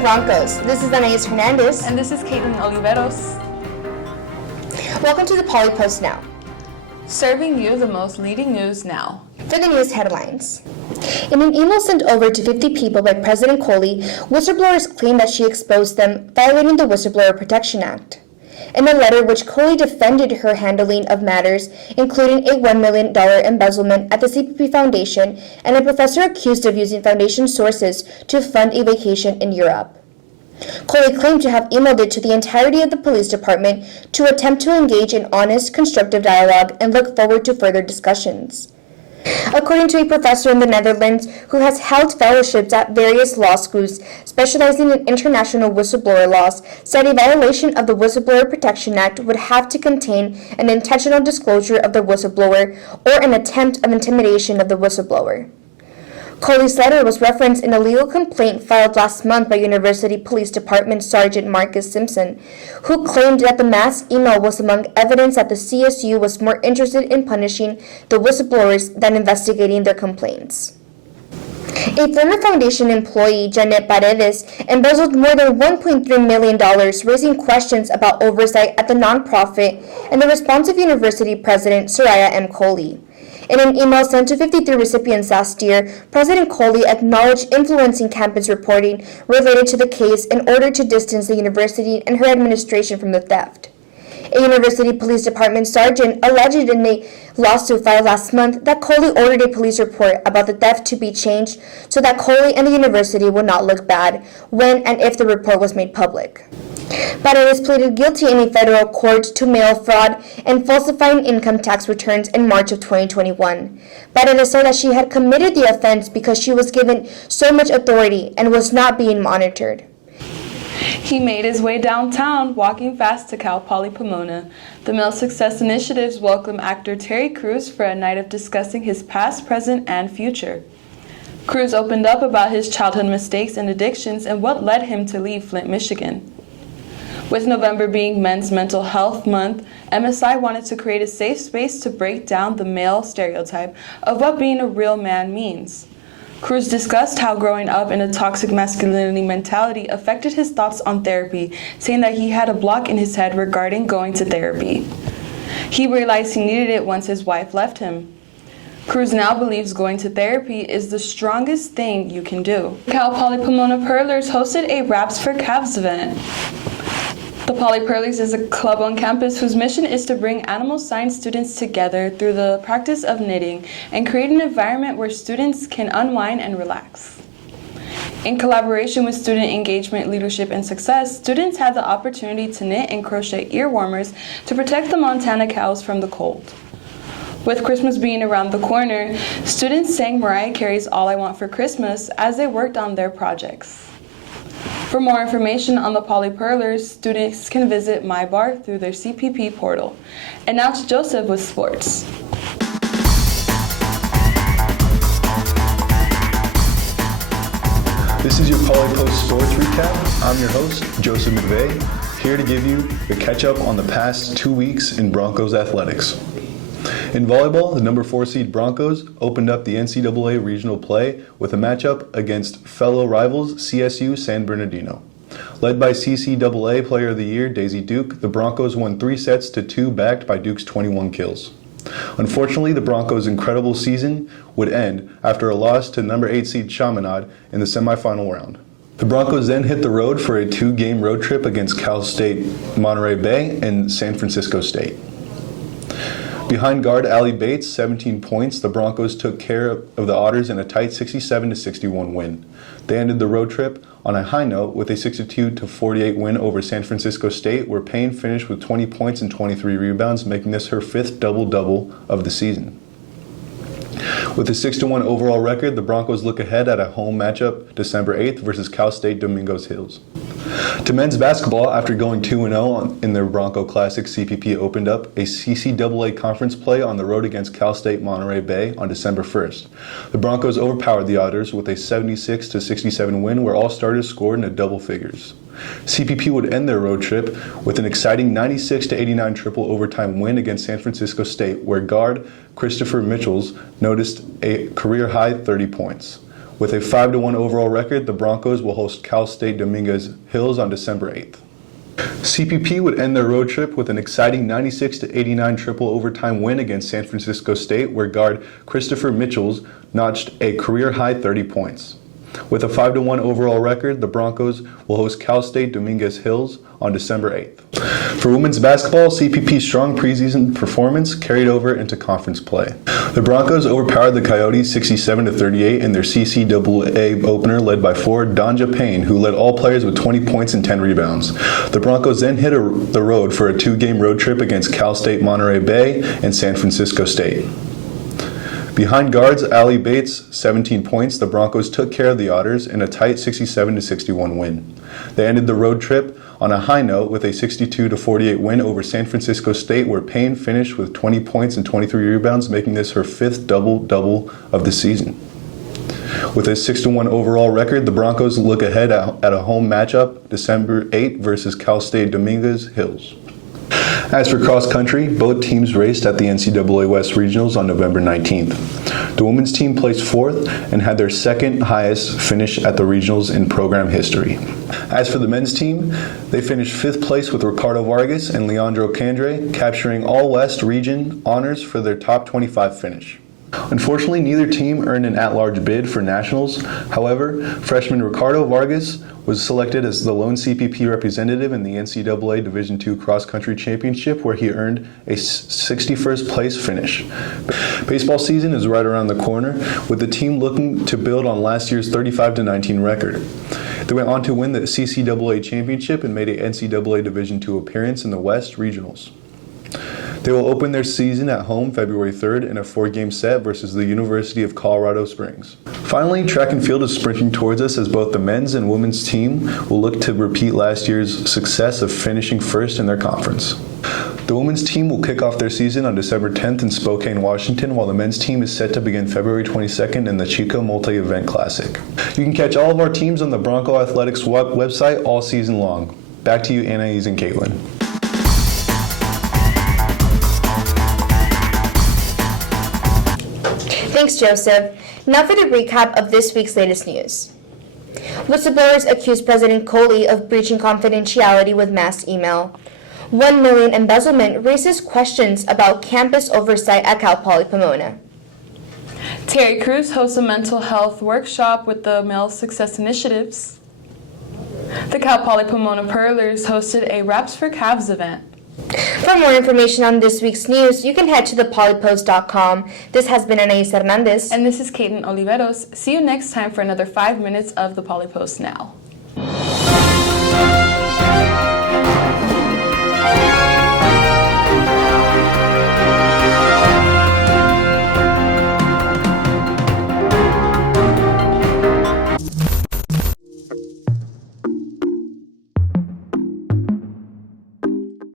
Broncos. This is Anais Hernandez. And this is Caitlin Oliveros. Welcome to the Poly Post Now. Serving you the most leading news now. For the news headlines. In an email sent over to 50 people by President Coley, whistleblowers claim that she exposed them, violating the Whistleblower Protection Act. In a letter which Coley defended her handling of matters, including a $1 million embezzlement at the CPP Foundation and a professor accused of using foundation sources to fund a vacation in Europe. Coley claimed to have emailed it to the entirety of the police department to attempt to engage in honest, constructive dialogue and look forward to further discussions. According to a professor in the Netherlands who has held fellowships at various law schools specializing in international whistleblower laws, said a violation of the Whistleblower Protection Act would have to contain an intentional disclosure of the whistleblower or an attempt of intimidation of the whistleblower. Coley's letter was referenced in a legal complaint filed last month by University Police Department Sergeant Marcus Simpson, who claimed that the mass email was among evidence that the CSU was more interested in punishing the whistleblowers than investigating their complaints. A former foundation employee, Janet Paredes, embezzled more than $1.3 million, raising questions about oversight at the nonprofit and the response of university president Soraya M. Coley. In an email sent to 53 recipients last year, President Coley acknowledged influencing campus reporting related to the case in order to distance the university and her administration from the theft. A University Police Department sergeant alleged in a lawsuit filed last month that Coley ordered a police report about the theft to be changed so that Coley and the university would not look bad when and if the report was made public. Paredes pleaded guilty in a federal court to mail fraud and falsifying income tax returns in March of 2021. Paredes said that she had committed the offense because she was given so much authority and was not being monitored. He made his way downtown, walking fast to Cal Poly Pomona. The Male Success Initiatives welcome actor Terry Crews for a night of discussing his past, present, and future. Crews opened up about his childhood mistakes and addictions and what led him to leave Flint, Michigan. With November being Men's Mental Health Month, MSI wanted to create a safe space to break down the male stereotype of what being a real man means. Crews discussed how growing up in a toxic masculinity mentality affected his thoughts on therapy, saying that he had a block in his head regarding going to therapy. He realized he needed it once his wife left him. Crews now believes going to therapy is the strongest thing you can do. Cal Poly Pomona Perlers hosted a Raps for Calves event. The Polyperlers is a club on campus whose mission is to bring animal science students together through the practice of knitting and create an environment where students can unwind and relax. In collaboration with Student Engagement, Leadership, and Success, students had the opportunity to knit and crochet ear warmers to protect the Montana cows from the cold. With Christmas being around the corner, students sang Mariah Carey's All I Want for Christmas as they worked on their projects. For more information on the Polyperlers, students can visit MyBar through their CPP portal. And now to Joseph with sports. This is your Polypost Sports Recap. I'm your host, Joseph McVeigh, here to give you the catch-up on the past 2 weeks in Broncos athletics. In volleyball, the number 4 seed Broncos opened up the NCAA regional play with a matchup against fellow rivals CSU San Bernardino. Led by CCAA Player of the Year Daisy Duke, the Broncos won 3 sets to 2 backed by Duke's 21 kills. Unfortunately, the Broncos' incredible season would end after a loss to number 8 seed Chaminade in the semifinal round. The Broncos then hit the road for a 2-game road trip against Cal State, Monterey Bay, and San Francisco State. Behind guard Allie Bates, 17 points, the Broncos took care of the Otters in a tight 67-61 win. They ended the road trip on a high note with a 62-48 win over San Francisco State, where Payne finished with 20 points and 23 rebounds, making this her 5th double-double of the season. With a 6-1 overall record, the Broncos look ahead at a home matchup December 8th versus Cal State Domingos Hills. To men's basketball, after going 2-0 in their Bronco Classic, CPP opened up a CCAA conference play on the road against Cal State Monterey Bay on December 1st. The Broncos overpowered the Otters with a 76-67 win where all starters scored in the double figures. CPP would end their road trip with an exciting 96-89 triple overtime win against San Francisco State, where guard Christopher Mitchells noticed a career-high 30 points. With a 5-1 overall record, the Broncos will host Cal State Dominguez Hills on December 8th. CPP would end their road trip with an exciting 96-89 triple overtime win against San Francisco State, where guard Christopher Mitchells notched a career-high 30 points. With a 5-1 overall record, the Broncos will host Cal State Dominguez Hills on December 8th. For women's basketball, CPP's strong preseason performance carried over into conference play. The Broncos overpowered the Coyotes 67-38 in their CCAA opener, led by forward Danja Payne, who led all players with 20 points and 10 rebounds. The Broncos then hit the road for a 2-game road trip against Cal State Monterey Bay and San Francisco State. Behind guards Ali Bates' 17 points, the Broncos took care of the Otters in a tight 67-61 win. They ended the road trip on a high note with a 62-48 win over San Francisco State, where Payne finished with 20 points and 23 rebounds, making this her 5th double-double of the season. With a 6-1 overall record, the Broncos look ahead at a home matchup December 8 versus Cal State Dominguez Hills. As for cross country, both teams raced at the NCAA West Regionals on November 19th. The women's team placed 4th and had their 2nd highest finish at the regionals in program history. As for the men's team, they finished 5th place with Ricardo Vargas and Leandro Candre, capturing all West region honors for their top 25 finish. Unfortunately, neither team earned an at-large bid for nationals. However, freshman Ricardo Vargas was selected as the lone CPP representative in the NCAA Division II cross-country championship, where he earned a 61st place finish. Baseball season is right around the corner, with the team looking to build on last year's 35-19 record. They went on to win the CCAA championship and made an NCAA Division II appearance in the West Regionals. They will open their season at home February 3rd in a 4-game set versus the University of Colorado Springs. Finally, track and field is sprinting towards us as both the men's and women's team will look to repeat last year's success of finishing first in their conference. The women's team will kick off their season on December 10th in Spokane, Washington, while the men's team is set to begin February 22nd in the Chico Multi-Event Classic. You can catch all of our teams on the Bronco Athletics website all season long. Back to you, Anais and Caitlin. Thanks, Joseph. Now for the recap of this week's latest news. Whistleblowers accuse President Coley of breaching confidentiality with mass email. 1 million embezzlement raises questions about campus oversight at Cal Poly Pomona. Terry Crews hosts a mental health workshop with the Male Success Initiatives. The Cal Poly Pomona Perlers hosted a Raps for Cavs event. For more information on this week's news, you can head to thepolypost.com. This has been Anais Hernandez. And this is Caitlin Oliveros. See you next time for another 5 minutes of the Polypost Now.